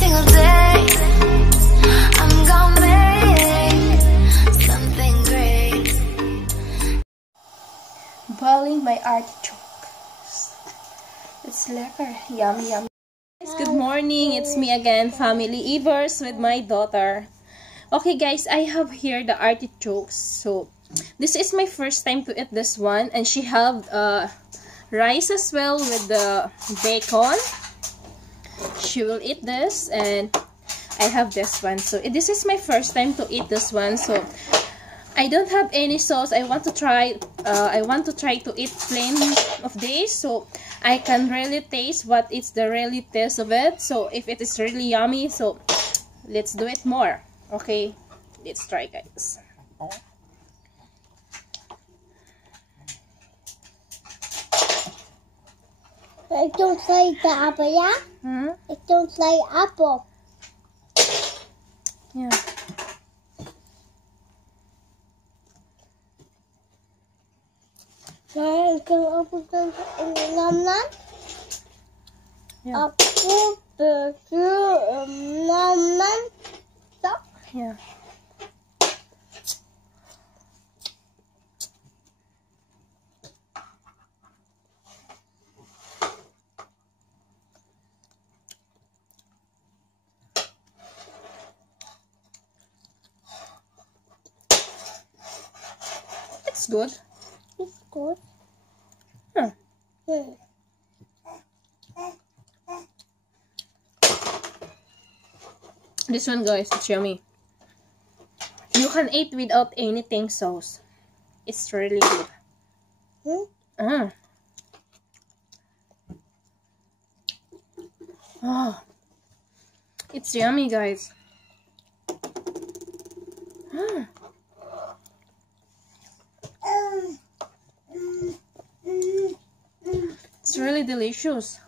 single day. I'm gonna make something great. Boiling my artichoke. It's lekker. Yum, yum. Good morning. It's me again, Family Evers, with my daughter. Okay guys, I have here the artichokes. So this is my first time to eat this one, and she have rice as well with the bacon. She will eat this, and I have this one. So this is my first time to eat this one. So I don't have any sauce. I want to try to eat plain of this, so I can really taste what is the really taste of it. So if it is really yummy, so let's do it more. Okay, let's try, guys. I don't like the apple, yeah? I don't like apple. Yeah. Now I can open them in the num-num. Yeah. Apple, burger, num-num. Stop. Yeah. It's good. It's good. Huh. This one, guys, it's yummy. You can eat without anything sauce. It's really good. Oh, it's yummy, guys. It's really delicious.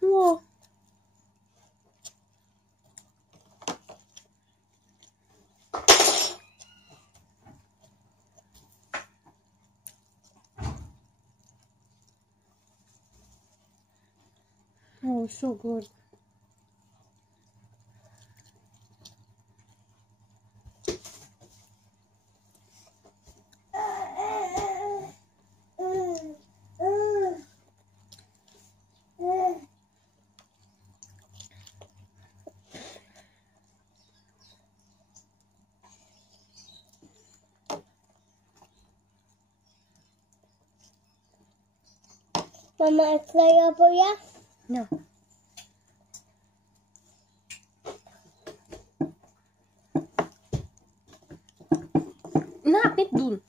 Whoa. Oh, so good. Mama, I play apple, yeah? Yeah. Nakit dun.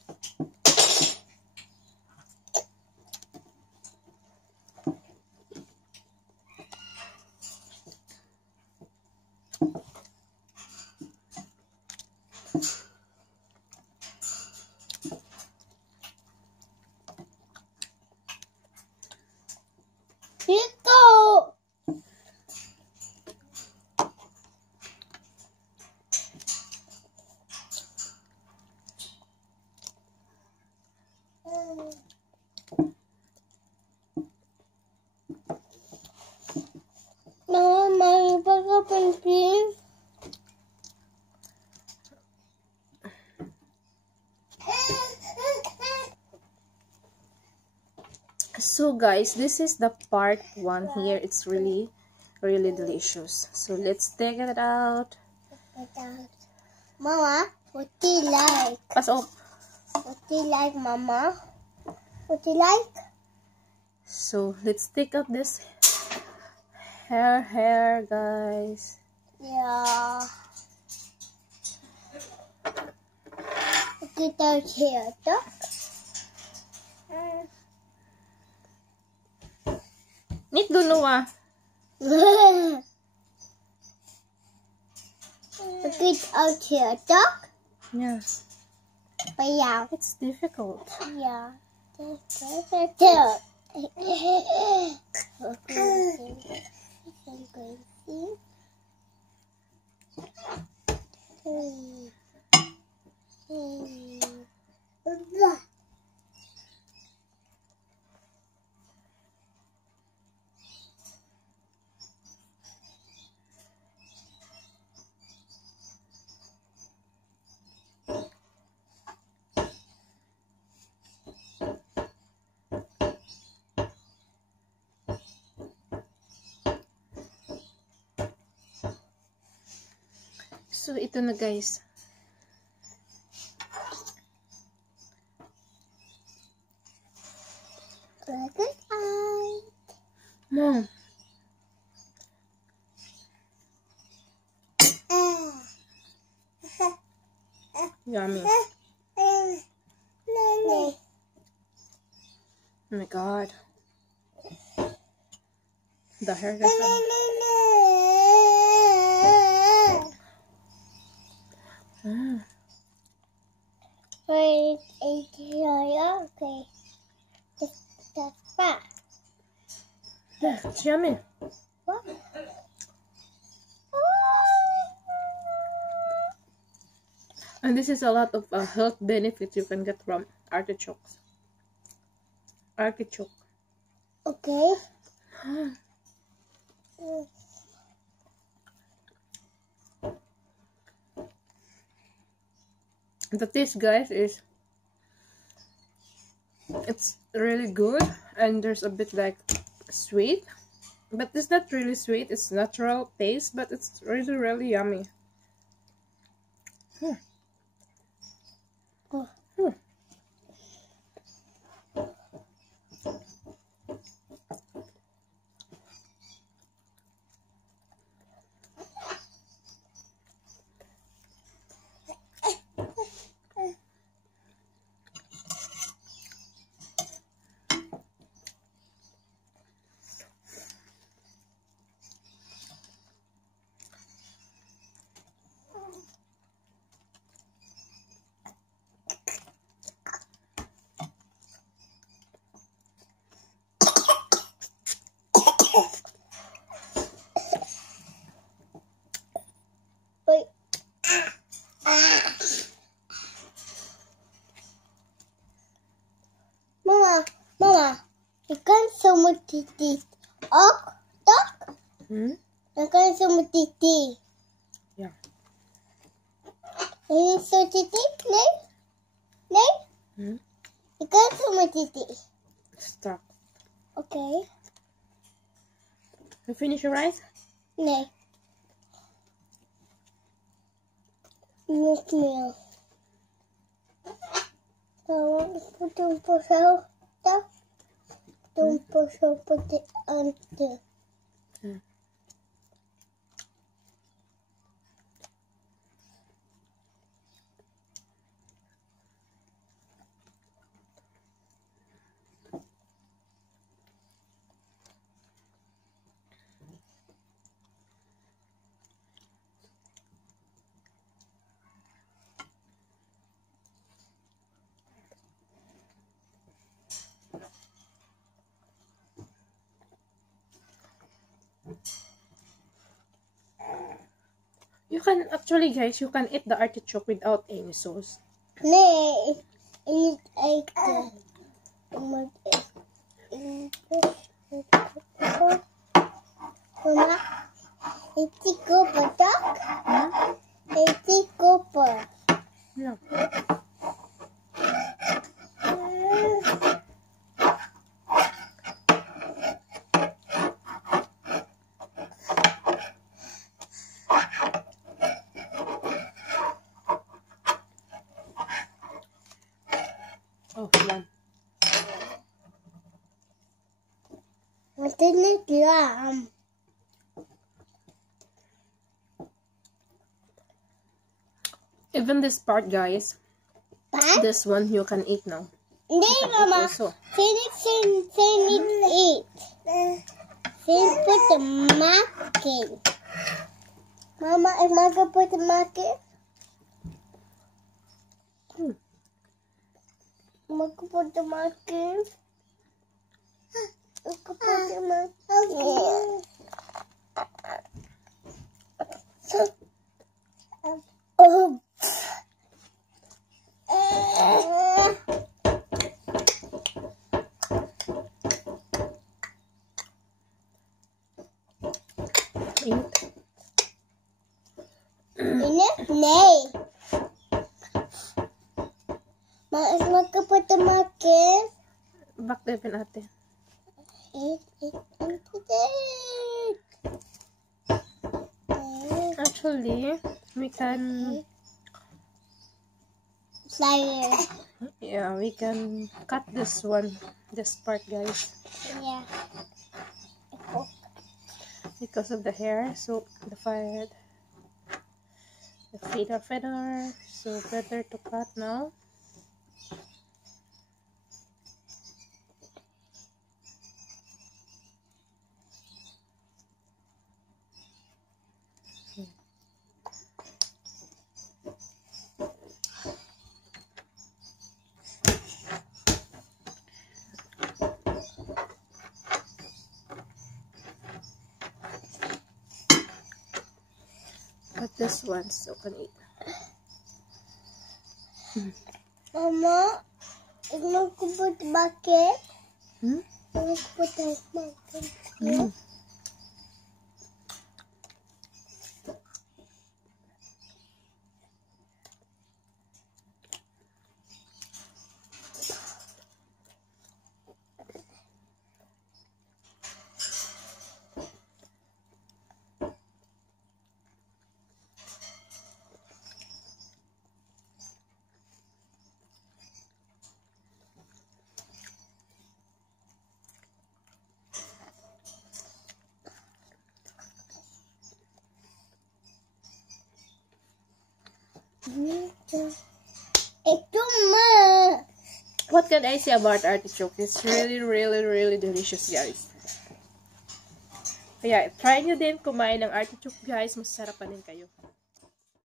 Go! Mama, back up and please. So guys, this is the part 1 here. It's really delicious. So let's take it out. Mama, what do you like? Pass off. What do you like, Mama? What do you like? So let's take out this hair, guys. Yeah. Get out here, duck. Nit dulo ah. Get out here, duck. Yeah. But yeah. It's difficult. Yeah. So, ito na guys. Mom. Yummy. Oh my god. The hair is Wait, okay. That's fat. yeah, it's yummy. What? And this is a lot of health benefits you can get from artichokes. Artichoke. Okay. The taste, guys, is it's really good, and there's a bit like sweet, but it's not really sweet. It's natural taste, but it's really yummy. Wait. Mama, you can't so much tea. Oh, talk. You can't so much tea. Yeah. You so tea? No? You can't so much tea. Stop. Okay. You finish your rice? No. Milk meal. I want to put them for sale. Don't put it on the. You can actually, guys, you can eat the artichoke without any sauce. No, I need Mama, it's a cooper, duck. It's a cooper. Yeah. Oh, yum. What is it? Even this part, guys, But this one you can eat now. no, Mama. Also. Say eat. Say put the marking. Mama, if Mama put the marking. Mama put the marking. Mama put the marking. Oh. Eat. Ini? Nee. Maar is lekker voor te maken. Bak even ate. Eet. Actually, we can... Flyer. Yeah, we can cut this one. This part, guys. Yeah. Because of the hair, so the feather, so better to cut now. But this one so can eat. Mama, ik wil kapot maken. Hmm? Ik wil kapot maken. Mm. Ito ma. What can I say about artichoke? It's really delicious, guys. Kaya, try nyo din kumain ng artichoke, guys. Masarap pa din kayo.